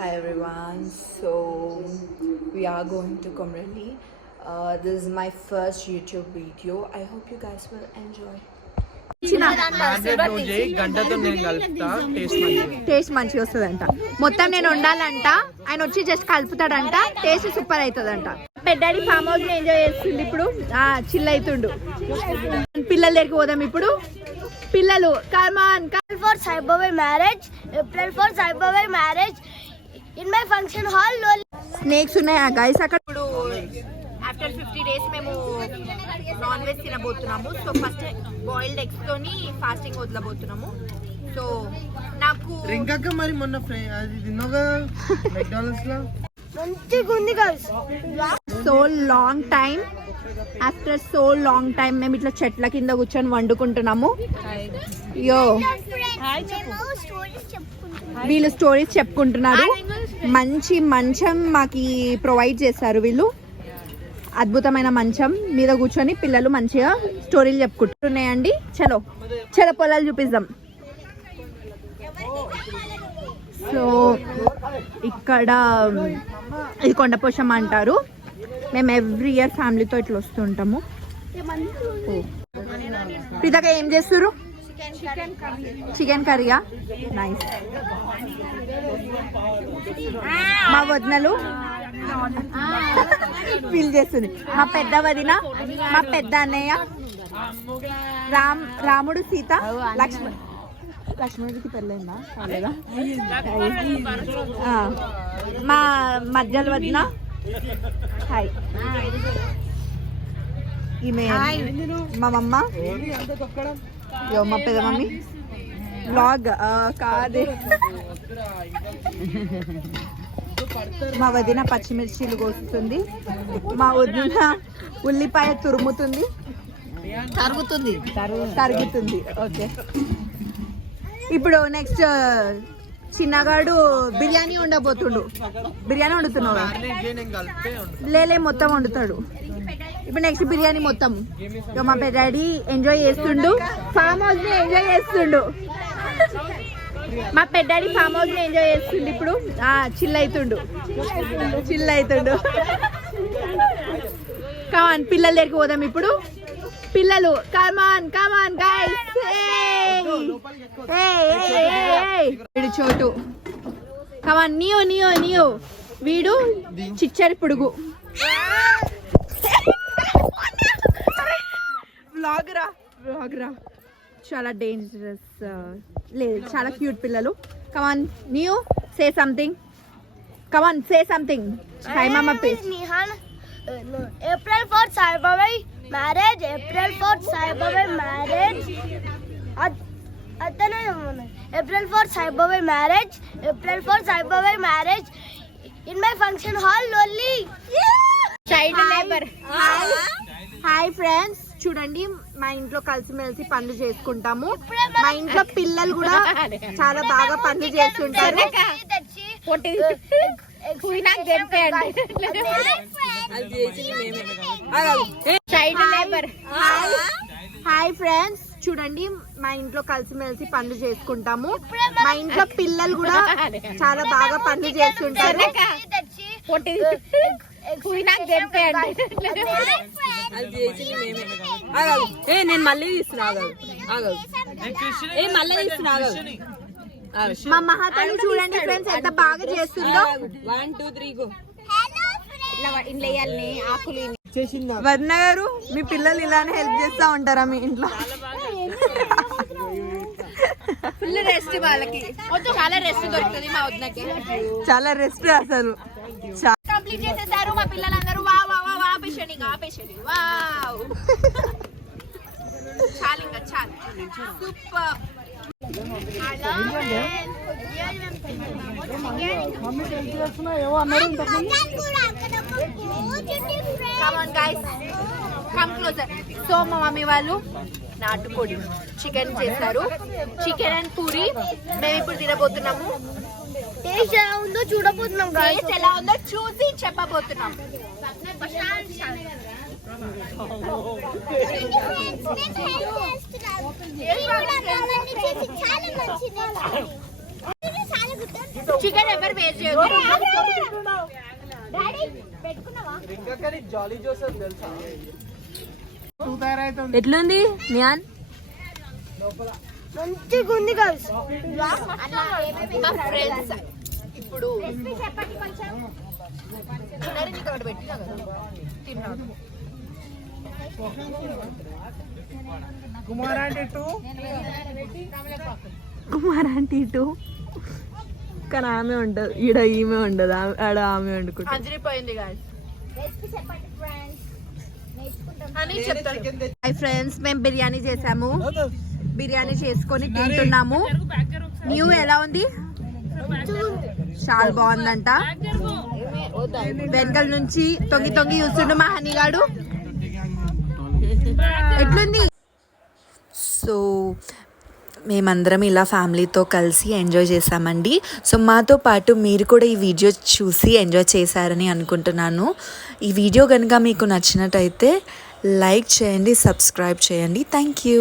Hi everyone. So we are going to Komreli. This is my first YouTube video. I hope you guys will enjoy. Taste మంచిగా వస్తుందంట. మొత్తం నేను వండాలంట, ఆయన వచ్చి just కలుపుతాడంట, taste super అవుతుందంట. పెద్దాడి farm house enjoy చేస్తుండు ఇప్పుడు, చిల్ అవుతుండు. పిల్లల దగ్గరికి పోదాం ఇప్పుడు. పిల్లలు కమాన్. For Cyberway marriage, April for Cyberway marriage in my function hall. Snakes ఉన్నాయా గైస్ అక్కడ? ఇప్పుడు ఆఫ్టర్ 50 days మేము నాన్ వెజ్ తినబోతున్నాము. సో ఫస్ట్ బాయిల్డ్ ఎగ్స్ తోని ఫాస్టింగ్ వదలబోతున్నాము. సో నాకు ఇంకాక మరి మొన్న అది తిన్నాగా మెక్డానల్డ్స్ లో మంచిగా ఉంది guys. So long time, after so long time మేము ఇట్లా చెట్ల కింద కూర్చొని వండుకుంటున్నాము. యో వీళ్ళు స్టోరీస్ చెప్పుకుంటున్నారు. మంచి మంచం మాకు ప్రొవైడ్ చేస్తారు వీళ్ళు. అద్భుతమైన మంచం మీద కూర్చొని పిల్లలు మంచిగా స్టోరీలు చెప్పుకుంటున్నాయండి. చలో చలో పొలాలు చూపిద్దాం. సో ఇక్కడ ఇది కొండపోషమ్మ అంటారు. మేము ఎవ్రీ ఇయర్ ఫ్యామిలీతో ఇట్లా వస్తుంటాము. ప్రీతక ఏం చేస్తారు? చికెన్ కర్రీయా? నైస్. మా వదినలు ఫీల్ చేస్తుంది. మా పెద్ద వదిన, మా పెద్ద అన్నయ్య, రాముడు, సీత, లక్ష్మణుడికి పెళ్ళైందా కాలేదా? మా మధ్యల వదిన హాయ్. ఈమె మా మమ్మ, మా పెద్ద మమ్మీ. బ్లాగ్ కాదే. మా వదిన పచ్చిమిర్చీలు కోస్తుంది. మా వదిన ఉల్లిపాయ తురుముతుంది, తరుగుతుంది. ఓకే, ఇప్పుడు నెక్స్ట్ చిన్నగాడు బిర్యానీ వండబోతుండు. బిర్యానీ వండుతున్నావు? లేలే, మొత్తం వండుతాడు. ఇప్పుడు నెక్స్ట్ బిర్యానీ మొత్తం. మా పెద్దాడి ఎంజాయ్ చేస్తుండు, ఫామ్ హౌస్ ని ఎంజాయ్ చేస్తుండు. మా పెద్దాడి ఫామ్ హౌస్ ని ఎంజాయ్ చేస్తుండు ఇప్పుడు. చిల్ అవుతుండు. కమాన్, పిల్లల దగ్గరికి పోదాం ఇప్పుడు. పిల్లలు కమాన్ గైస్. వీడు చోటు. కమాన్ నియో. వీడు చిచ్చరి పుడుగు. వ్లాగ్ రా. చాలా డేంజరస్. లేదు, చాలా క్యూట్ పిల్లలు. కమాన్ నియో, సే సంథింగ్. కమాన్ సే సంథింగ్. హాయ్ మామా please. April 4th Cyberway marriage. April 4th Cyberway marriage. అతనే April 4th Cyberway marriage. April 4th Cyberway marriage in my function hall only. Child labour. Hi friends, చూడండి మా ఇంట్లో కలిసిమెలిసి పనులు చేసుకుంటాము. మా ఇంట్లో పిల్లలు కూడా చాలా బాగా పనులు చేస్తుంటారు. Child labour. హాయ్ ఫ్రెండ్స్, చూడండి మా ఇంట్లో కలిసిమెలిసి పనులు చేసుకుంటాము. మా ఇంట్లో పిల్లలు కూడా చాలా బాగా పనులు చేస్తుంటారు. నేను మళ్ళీ తీసుకున్నా. మా మహాతల్లి చూడండి ఫ్రెండ్స్ ఎంత బాగా చేస్తుందో. 1 2 3 గో. వదిన గారు, మీ పిల్లలు ఇలానే హెల్ప్ చేస్తా ఉంటారా మీ ఇంట్లో? ఫుల్ రెస్ట్ వాళ్ళకి. చాలా రెస్ట్ దొరుకుతుంది మా వదినకి. చాలా రెస్ట్ అసలు. కంప్లీట్ చేసేసారు మా పిల్లలందరూ. ఆపేషణి వావ్. చాలు ఇంకా చాలు. సూపర్. సో మా మమ్మీ వాళ్ళు నాటుకోడి చికెన్ చేశారు. చికెన్ అండ్ పూరి మేము ఇప్పుడు తినబోతున్నాము. టేస్ట్ ఎలా ఉందో చూడబోతున్నాం. టేస్ట్ ఎలా ఉందో చూసి చెప్పబోతున్నాం. చికెన్ ఎవరు వేస్ట్ చేయొద్దు. జాలీ జోసెఫ్ తెలుసా ఎట్లుంది నియాన్? మంచిగా ఉంది గైస్. మా ఫ్రెండ్స్ ఇప్పుడు చిన్నరి నీకు ఒకటి పెట్టినా కదా తిన్నాడు. కుమార్ ఆంటీ టూ కానీ ఆమె ఉండదు, ఈడ ఈమె ఉండదు, ఆడ ఆమె వండుకుంటుంది. అదిరిపోయింది గాయస్. హాయ్ ఫ్రెండ్స్, మేము బిర్యానీ చేసాము. బిర్యానీ చేసుకొని తింటున్నాము. న్యూ ఎలా ఉంది? చాలా బాగుందంట. వెనకాల నుంచి తొంగి తొంగి చూస్తుండు మా హనీగాడు. ఎట్లుంది? సో మేమందరం ఇలా ఫ్యామిలీతో కలిసి ఎంజాయ్ చేసామండి. సో మాతో పాటు మీరు కూడా ఈ వీడియో చూసి ఎంజాయ్ చేశారని అనుకుంటున్నాను. ఈ వీడియో కనుక మీకు నచ్చినట్టయితే లైక్ చేయండి, సబ్స్క్రైబ్ చేయండి. Thank you.